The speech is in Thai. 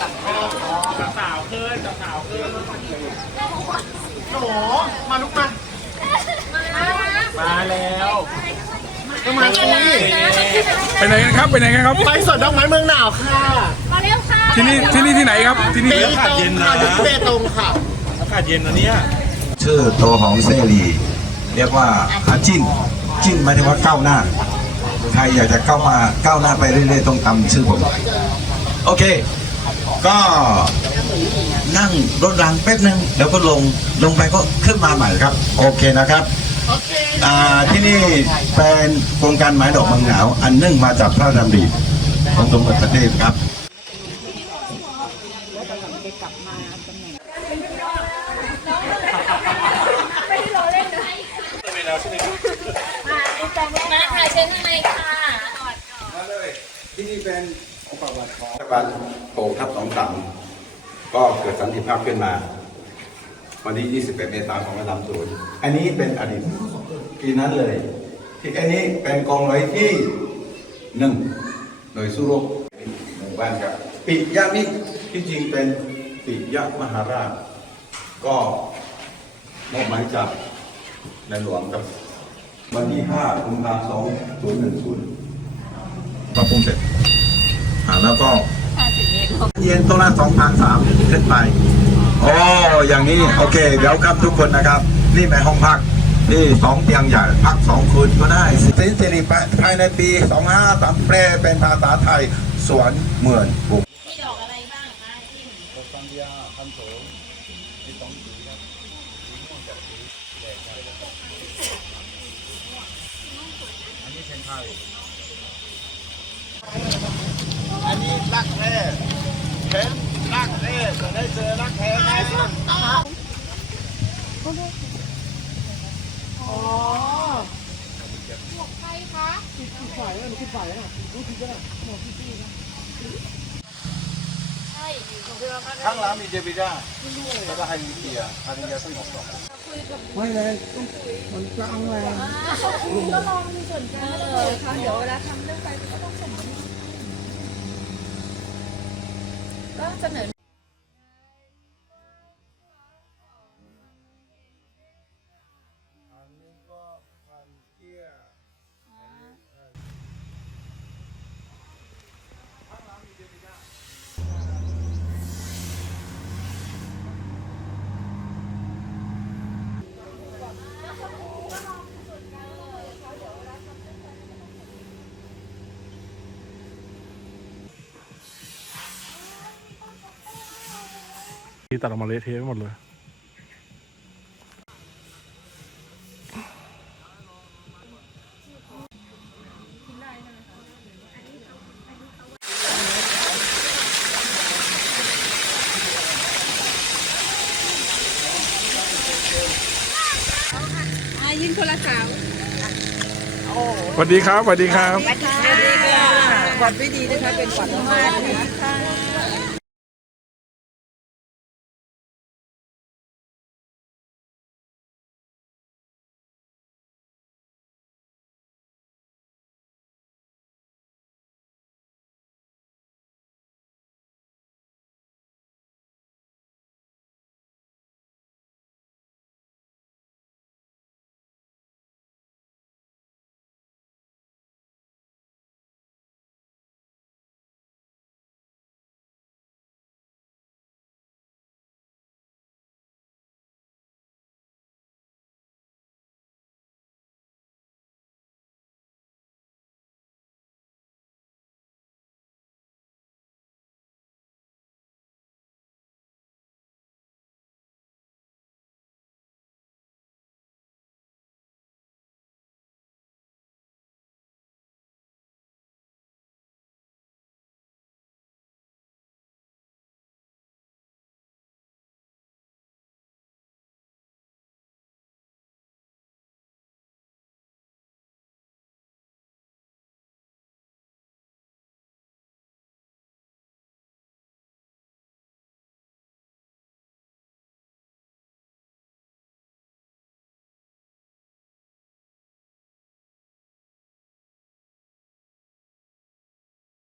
สาวขึ้นสาวขึ้นโอ้โหมาลุกมา มาแล้วก็มาสิไปไหนกันครับไปไหนกันครับ ไปสวนดอกไม้เมืองหนาวค่ะมาเร็วค่ะที่นี่ที่นี่ที่ไหนครับที่นี่เบตงค่ะอยู่ที่เบตงค่ะอากาศเย็นนะเนี่ยชื่อโตหองเซรีเรียกว่าอาจิ้น จิ้นหมายถึงว่าก้าวหน้า ใครอยากจะก้าวมาก้าวหน้าไปเรื่อยๆต้องตามชื่อผม โอเค ก็นั่งรถรางแป๊บนึงแล้วก็ลงลงไปก็ขึ้นมาใหม่ครับ โอเคนะครับอ่าที่นี่เป็นโครงการไม้ดอกเมืองหนาว อันเนื่องมาจากพระดำริของสมเด็จพระเทพครับมาค่ะเชิญข้างในค่ะมาเลยที่นี่เป็น ประวัติของรัฐบาลโปทับสองสามก็เกิดสันติภาพขึ้นมาวันที่ 21 เมษายน2530 อันนี้เป็นอดีตปีนั้นเลย ที่อันนี้เป็นกองร้อยที่หนึ่งหน่วยสู้รบหมู่บ้านครับ ปิยะมิตรที่จริงเป็นปิยะมหาราช ก็มอบหมายจากในหลวงครับ วันที่5กุมภาพันธ์2010ปรับปรุงเสร็จ อ่าแล้วก็เย็นตัวละสองพันสามขึ้นไปโอ้อย่างนี้โอเคเดี๋ยวครับทุกคนนะครับ นี่เป็นห้องพักนี่สองเตียงใหญ่พักสองคืนก็ได้สินสิริภายในปีสองห้าสามแปลเป็นภาษาไทยสวนเหมือนบุกมีดอกอะไรบ้างคะที่อันนี้รักแท้ รักแท้เห็นรักแท้จะได้เจอรักแท้ไหมใช่ข้างหลังมีเจบิด้าแล้วก็ไฮมีเทียอันนี้จะสงบหรอกก็ลองมีส่วนกลางเลยค่ะเดี๋ยวเวลาทำเรื่องไปก็ต้องส่งมา ก็เสนอ ที่ตัดออกมาเละเทะไปหมดเลยอายินคนละสาวสวัสดีครับสวัสดีครับ สวัสดีค่ะ ขวัญไม่ดีนะคะ เป็นขวัญมากนะคะ